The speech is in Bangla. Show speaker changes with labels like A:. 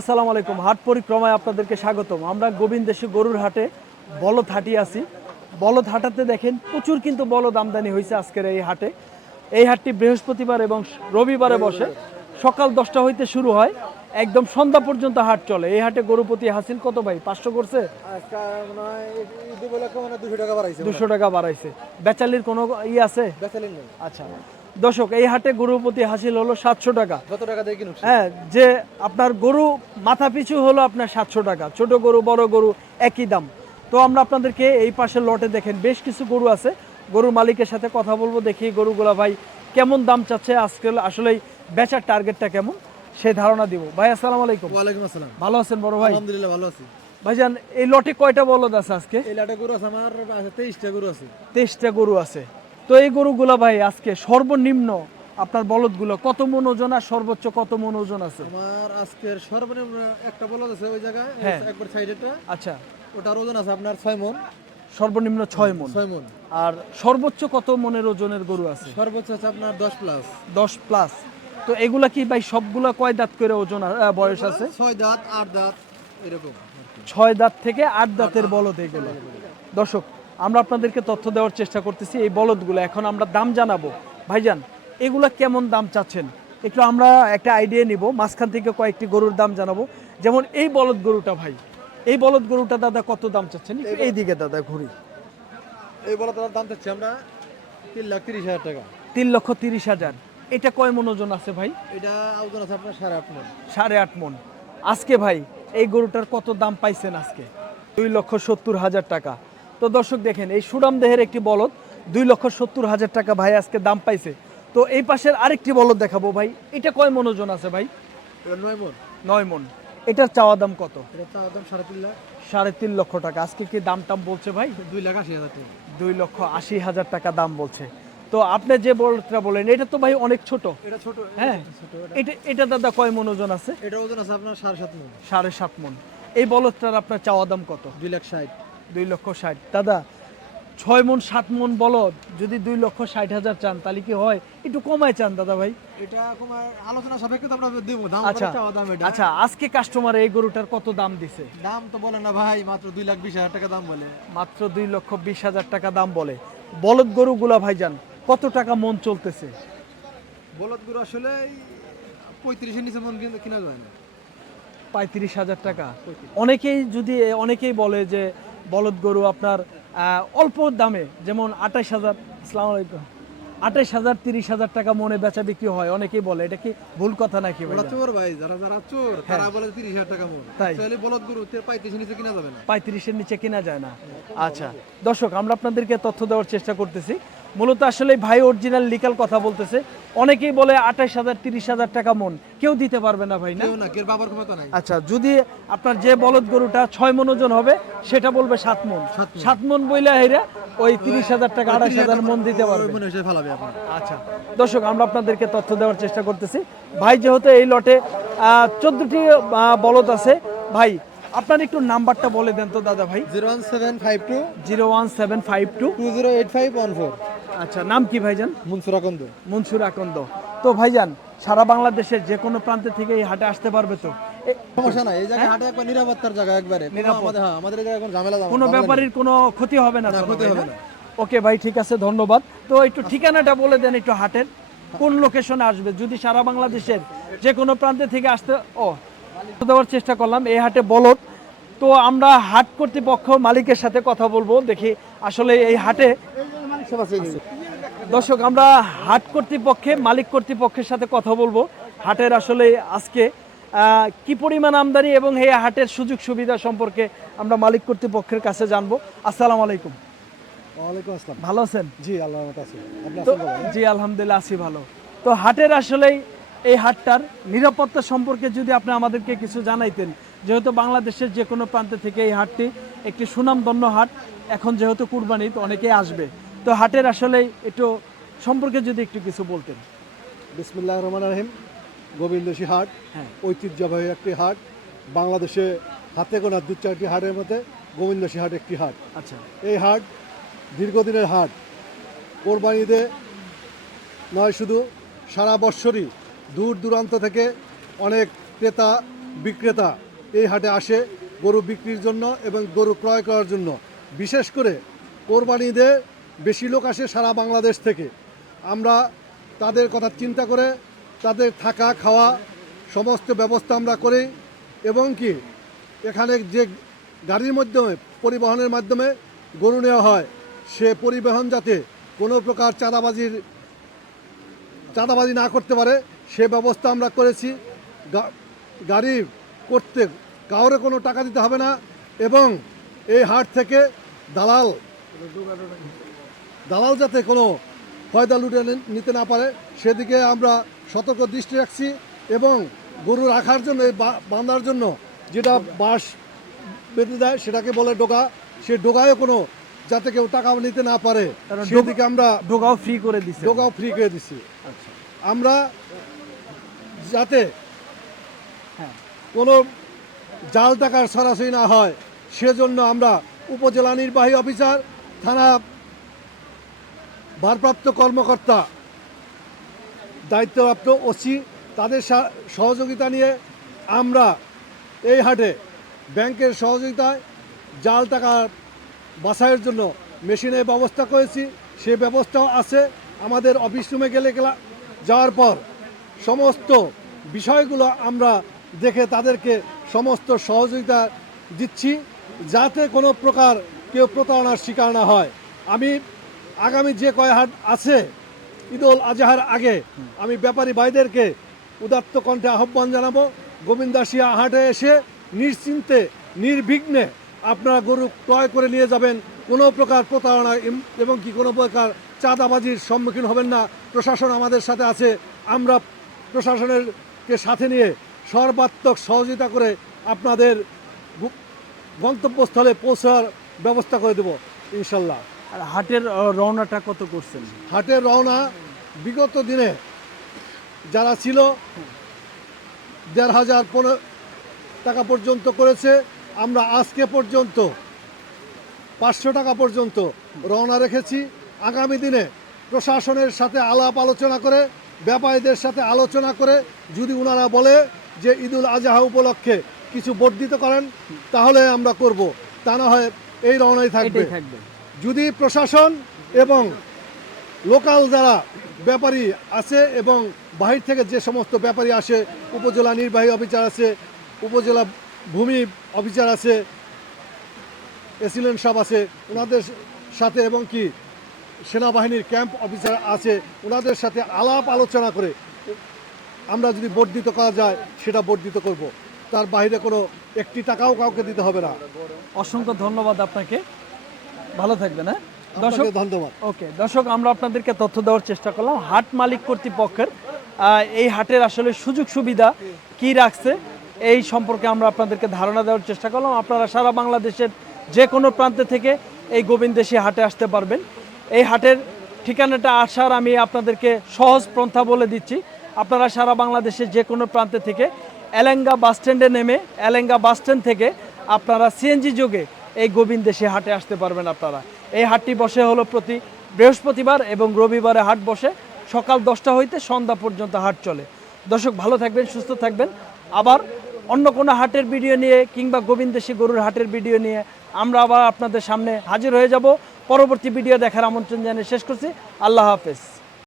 A: আসসালামু আলাইকুম। হাট পরিক্রমায় আপনাদেরকে স্বাগতম। আমরা গোবিন্দেশে গরুর হাটে বলদ হাটি আছি। বলদ হাটাতে দেখেন প্রচুর কিন্তু বলদ আমদানি হয়েছে আজকের এই হাটে। এই হাটটি বৃহস্পতিবার এবং রবিবারে বসে। সকাল দশটা হইতে শুরু হয়। একদম সন্ধ্যা পর্যন্ত হাট চলে। এই হাটে গরুপতি হাসিল কত ভাই? পাঁচশো করছে?
B: দুশো টাকা বাড়াইছে
A: বেচালির কোনো ই আছে? আচ্ছা। দর্শক এই হাটে গরুপতি হাসিল হলো সাতশো টাকা।
B: কত টাকা দিয়ে কিনুন
A: হ্যাঁ যে আপনার গরু মাথা পিছু হলো আপনার সাতশো টাকা ছোট গরু বড় গরু একই দাম। তো আমরা আপনাদেরকে এই পাশের লটে দেখেন বেশ কিছু গরু আছে। গরুর মালিকের সাথে কথা বলব দেখি গরুগুলা ভাই কেমন দাম চাচ্ছে আজকে আসলে বেচার টার্গেটটা কেমন সে ধারণা দিব। ভাই আসসালামু আলাইকুম।
B: ওয়ালাইকুম আসসালাম।
A: ভালো আছেন বড় ভাই?
B: আলহামদুলিল্লাহ ভালো আছি।
A: ভাইজান এই লটে কয়টা বলদ আছে আজকে?
B: এই লটে গরু আছে আমার আছে তেইশটা গরু আছে।
A: তেইশটা গরু আছে। তো এই গরুগুলা ভাই আজকে সর্বনিম্ন আপনার বলদগুলো কত মন ওজন আর সর্বোচ্চ কত মন ওজন আছে?
B: আমার আজকের সর্বনিম্ন একটা বলদ আছে ওই জায়গায়
A: হ্যাঁ।
B: একবার সাইডেটা
A: আচ্ছা।
B: ওটার ওজন আছে আপনার ছয় মন।
A: সর্বনিম্ন ছয় মন।
B: ছয় মন।
A: আর সর্বোচ্চ কত মনের ওজনের গরু আছে?
B: সর্বোচ্চ আছে আপনার দশ প্লাস
A: দশ প্লাস তো এগুলা কি ভাই সবগুলা কয় দাঁত করে ওজন আ- আহ, বয়স আছে?
B: ছয় দাঁত আট দাঁত এরকম আর কি।
A: ছয় দাঁত থেকে আট দাঁতের বলদ এগুলো। দর্শক আমরা আপনাদেরকে তথ্য দেওয়ার চেষ্টা করতেছি এই বলদগুলো। এখন আমরা দাম জানাব। ভাইজান এগুলা কেমন দাম চাচ্ছেন? একটু আমরা একটা আইডিয়া নিব মাঝখান থেকে কয়েকটি গরুর দাম জানাব। যেমন এই বলদ গরুটা ভাই এই বলদ গরুটা দাদা কত দাম চাচ্ছেন? একটু এইদিকে দাদা ঘুরি।
B: এই বলদ বলদটার দাম চাচ্ছি আমরা তিন লাখ তিরিশ হাজার টাকা।
A: তিন লক্ষ তিরিশ হাজার। এটা কয় মন ওজন আছে ভাই?
B: এটা ওজন আছে আপনার সাড়ে আট মন।
A: সাড়ে আট মন। আজকে ভাই এই গরুটার কত দাম পাইছেন আজকে? দুই লক্ষ সত্তর হাজার টাকা। তো দর্শক দেখেন এই সুরাম দেহের একটি বলদ দুই লক্ষ সত্তর হাজার টাকা ভাই আজকে দাম পাইছে। তো এই পাশের আরেকটি বলদ দেখাবো ভাই এটা কয় মনোজন আছে ভাই?
B: নয় মন।
A: নয় মন। এটার চাওয়া দাম কত?
B: চাওয়া দাম সাড়ে তিন
A: লক্ষ টাকা। আজকে কি দাম টাম বলছে ভাই?
B: দুই লাখ আশি হাজার টাকা।
A: দুই লক্ষ আশি হাজার টাকা দাম বলছে। তো আপনি যে বলদটা বলেন এটা তো ভাই অনেক ছোট।
B: এটা ছোট
A: হ্যাঁ এটা। এটা দাদা কয় মন ওজন আছে?
B: এটা ওজন আছে আপনার সাড়ে সাত মন।
A: সাড়ে সাত মন। এই বলদটার আপনার চাওয়া দাম কত?
B: দুই লাখ ষাট।
A: দুই লক্ষ ষাট। দাদা ছয় মন সাত মন বলদ যদি দুই লক্ষ ষাট হাজার চান তাহলে কি হয়? একটু কমায় চান দাদা ভাই।
B: এটা আলোচনা সাপেক্ষে তো আমরা দেবো। দাম
A: আচ্ছা
B: আচ্ছা দাম এটা?
A: আচ্ছা আজকে কাস্টমার এই গরুটার কত দাম দিছে?
B: দাম তো বলে না ভাই মাত্র দুই লাখ বিশ হাজার টাকা দাম বলে।
A: মাত্র দুই লক্ষ বিশ হাজার টাকা দাম বলে। বলদ গরুগুলা ভাইজান কত টাকা মন চলতেছে?
B: বলদ গরু আসলে পঁয়ত্রিশের নিচে মন কিন্তু কিনা যায় না।
A: পঁয়ত্রিশ হাজার টাকা। অনেকেই যদি অনেকেই বলে যে বলদ গরু আপনার অল্প দামে যেমন আঠাইশ হাজার আসসালামু আলাইকুম। আঠাইশ হাজার তিরিশ হাজার টাকা মনে বেচা বিক্রি হয় অনেকেই বলে। এটা কি ভুল কথা নাকি
B: চোর ভাই যারা যারা চোর তারা বলে তিরিশ হাজার টাকা মনে।
A: তাই।
B: বলদ গরু তে পঁয়ত্রিশের নিচে কিনা যাবে না।
A: পঁয়ত্রিশের নিচে কিনা যায় না। আচ্ছা দর্শক আমরা আপনাদেরকে তথ্য দেওয়ার চেষ্টা করতেছি। মূলত আসলে ভাই অরিজিনাল লিকাল কথা বলতেছে। অনেকেই বলে আঠাইশ হাজার তিরিশ হাজার টাকা মন। কেউ দিতে পারবে না ভাই না?
B: বাবার ক্ষমতা নাই।
A: আচ্ছা যদি আপনার যে বলদ গরুটা ছয় মন ওজন হবে সেটা বলবে সাত মন।
B: সাত
A: মন। বইলে হেরে ওই তিরিশ হাজার টাকা আঠাশ হাজার মন দিতে পারবে। আচ্ছা দর্শক আমরা আপনাদেরকে তথ্য দেওয়ার চেষ্টা করতেছি। ভাই যেহেতু এই লটে চোদ্দটি বলদ আছে ভাই আপনার একটু নাম্বারটা বলে দেন তো দাদা ভাই।
B: Zero one seven five two
A: zero one seven five two
B: two zero eight five one four.
A: আচ্ছা নাম কি ভাইজান?
B: মনসুর আকন্দ।
A: মনসুর আকন্দ। তো ভাইজান সারা বাংলাদেশের যে কোনো প্রান্ত থেকে এই হাটে আসতে পারবে তো? এ-
B: সমস্যা নাই এই জায়গায় হাটে একবার নিরাপত্তার জায়গা একবারে। কোনো
A: নিরাপদ।
B: আমাদের হ্যাঁ আমাদের কোনো ঝামেলা
A: কোনো ব্যাপারীর কোনো ক্ষতি হবে না
B: না, ক্ষতি হবে
A: না?
B: না।
A: ওকে ভাই ঠিক আছে ধন্যবাদ। তো একটু ঠিকানাটা বলে দেন একটু হাটের। কোন লোকেশনে আসবে? যদি সারা বাংলাদেশের যে কোনো প্রান্তে থেকে আসতে ও দেওয়ার চেষ্টা করলাম এই হাটে বলদ। তো আমরা হাট কর্তৃপক্ষ মালিকের সাথে কথা বলব দেখি আসলে এই হাটে দর্শক আমরা হাট কর্তৃপক্ষে মালিক কর্তৃপক্ষের সাথে কথা বলব। হাটের আসলে আজকে কি পরিমাণ আমদানি এবং এই হাটের সুযোগ সুবিধা সম্পর্কে আমরা মালিক কর্তৃপক্ষের কাছে জানব। আসসালামু আলাইকুম।
B: ওয়ালাইকুম আসসালাম।
A: ভালো আছেন?
B: জি আল্লাহ আছে।
A: জি আলহামদুলিল্লাহ আছি ভালো। তো হাটের আসলেই এই হাটটার নিরাপত্তা সম্পর্কে যদি আপনি আমাদেরকে কিছু জানাইতেন যেহেতু বাংলাদেশের যে কোনো প্রান্ত থেকে এই হাটটি একটি সুনামধন্য হাট এখন যেহেতু কুরবানি তো অনেকেই আসবে। তো হাটের আসলে একটু সম্পর্কে যদি একটু কিছু বলতেন।
C: বিসমুল্লাহ রহমান রহিম গোবিন্দসী হাট
A: হ্যাঁ।
C: ঐতিহ্যবাহী একটি হাট বাংলাদেশে হাতে গোনা দু চারটি হাটের মধ্যে গোবিন্দসী হাট একটি হাট।
A: আচ্ছা।
C: এই হাট দীর্ঘদিনের হাট। কোরবানিতে নয় শুধু সারা বৎসরই দূর দূরান্ত থেকে অনেক ক্রেতা বিক্রেতা এই হাটে আসে গরু বিক্রির জন্য এবং গরু ক্রয় করার জন্য। বিশেষ করে কোরবানিতে বেশি লোক আসে সারা বাংলাদেশ থেকে। আমরা তাদের কথা চিন্তা করে তাদের থাকা, খাওয়া সমস্ত ব্যবস্থা আমরা করি এবং কি এখানে যে গাড়ির মাধ্যমে পরিবহনের মাধ্যমে গরু নেওয়া হয়, সে পরিবহন যাতে কোনো প্রকার চাঁদাবাজির, চাঁদাবাজি না করতে পারে, সে ব্যবস্থা আমরা করেছি। গাড়ি করতে কাউরে কোনো টাকা দিতে হবে না এবং এই হাট থেকে দালাল দালাল যাতে কোনো ফয়দা লুটে নিতে না পারে সেদিকে আমরা সতর্ক দৃষ্টি রাখছি এবং গরু রাখার জন্য এই বাঁধার জন্য যেটা বাঁশ বেঁধে দেয় সেটাকে বলে ডোকা সে ডোকায় কোনো যাতে কেউ টাকা নিতে না পারে সেদিকে আমরা
A: ডোগাও ফ্রি করে দিচ্ছে
C: ডোকাও ফ্রি করে দিচ্ছি আমরা যাতে
A: হ্যাঁ।
C: কোনো জাল টাকার সরাসরি না হয় সেজন্য আমরা উপজেলা নির্বাহী অফিসার থানা ভারপ্রাপ্ত কর্মকর্তা, দায়িত্বপ্রাপ্ত ওসি, তাদের সহযোগিতা নিয়ে আমরা এই হাটে ব্যাংকের সহযোগিতায় জাল টাকা বাছাইয়ের জন্য মেশিনের ব্যবস্থা করেছি। সে ব্যবস্থাও আছে। আমাদের অফিস রুমে গেলে গেলা, যাওয়ার পর সমস্ত বিষয়গুলো আমরা দেখে তাদেরকে সমস্ত সহযোগিতা দিচ্ছি, যাতে কোনো প্রকার কেউ প্রতারণার শিকার না হয়। আমি আগামী যে কয় হাট আছে ঈদুল আজহার আগে আমি ব্যাপারী ভাইদেরকে উদাত্ত কণ্ঠে আহ্বান জানাব। গোবিন্দাসিয়া হাটে এসে নিশ্চিন্তে, নির্বিঘ্নে আপনারা গরু ক্রয় করে নিয়ে যাবেন। কোনো প্রকার প্রতারণা এবং কি কোনো প্রকার চাঁদাবাজির সম্মুখীন হবেন না। প্রশাসন আমাদের সাথে আছে। আমরা প্রশাসনের কে সাথে নিয়ে সর্বাত্মক সহযোগিতা করে আপনাদের গন্তব্যস্থলে পৌঁছার ব্যবস্থা করে দেব, ইনশাল্লাহ।
A: আর হাটের রওনাটা কত করছেন?
C: হাটের রওনা বিগত দিনে যারা ছিল দেড় হাজার পনেরো টাকা পর্যন্ত করেছে। আমরা আজকে পর্যন্ত পাঁচশো টাকা পর্যন্ত রওনা রেখেছি। আগামী দিনে প্রশাসনের সাথে আলাপ আলোচনা করে ব্যাপারীদের সাথে আলোচনা করে যদি ওনারা বলে যে ঈদুল আজহা উপলক্ষে কিছু বর্ধিত করেন তাহলে আমরা করব। তা না হয় এই রওনাই থাকবে।
A: থাকবে।
C: যদি প্রশাসন এবং লোকাল যারা ব্যাপারী আছে এবং বাহির থেকে যে সমস্ত ব্যাপারী আসে, উপজেলা নির্বাহী অফিসার আছে, উপজেলা ভূমি অফিসার আছে এসিলেন্ট সাহেব আছে, ওনাদের সাথে এবং কি সেনাবাহিনীর ক্যাম্প অফিসার আছে, ওনাদের সাথে আলাপ আলোচনা করে আমরা যদি বর্ধিত করা যায়, সেটা বর্ধিত করব। তার বাইরে কোনো একটি টাকাও কাউকে দিতে হবে না।
A: অসংখ্য ধন্যবাদ আপনাকে। ভালো থাকবেন হ্যাঁ? দর্শক
C: ধন্যবাদ।
A: ওকে দর্শক আমরা আপনাদেরকে তথ্য দেওয়ার চেষ্টা করলাম। হাট মালিক কর্তৃপক্ষের এই হাটের আসলে সুযোগ সুবিধা কি রাখছে এই সম্পর্কে আমরা আপনাদেরকে ধারণা দেওয়ার চেষ্টা করলাম। আপনারা সারা বাংলাদেশের যে কোনো প্রান্তে থেকে এই গোবিন্দেশী হাটে আসতে পারবেন। এই হাটের ঠিকানাটা আসার আমি আপনাদেরকে সহজ পন্থা বলে দিচ্ছি। আপনারা সারা বাংলাদেশের যে কোনো প্রান্তে থেকে এলেঙ্গা বাস স্ট্যান্ডে নেমে এলেঙ্গা বাস স্ট্যান্ড থেকে আপনারা সিএনজি যোগে এই গোবিন্দেশী হাটে আসতে পারবেন আপনারা। এই হাটটি বসে হলো প্রতি বৃহস্পতিবার এবং রবিবারে হাট বসে। সকাল দশটা হইতে সন্ধ্যা পর্যন্ত হাট চলে। দর্শক, ভালো থাকবেন, সুস্থ থাকবেন। আবার অন্য কোনো হাটের ভিডিও নিয়ে কিংবা গোবিন্দেশী গরুর হাটের ভিডিও নিয়ে আমরা আবার আপনাদের সামনে হাজির হয়ে যাব। পরবর্তী ভিডিও দেখার আমন্ত্রণ জানিয়ে শেষ করছি। আল্লাহ হাফেজ।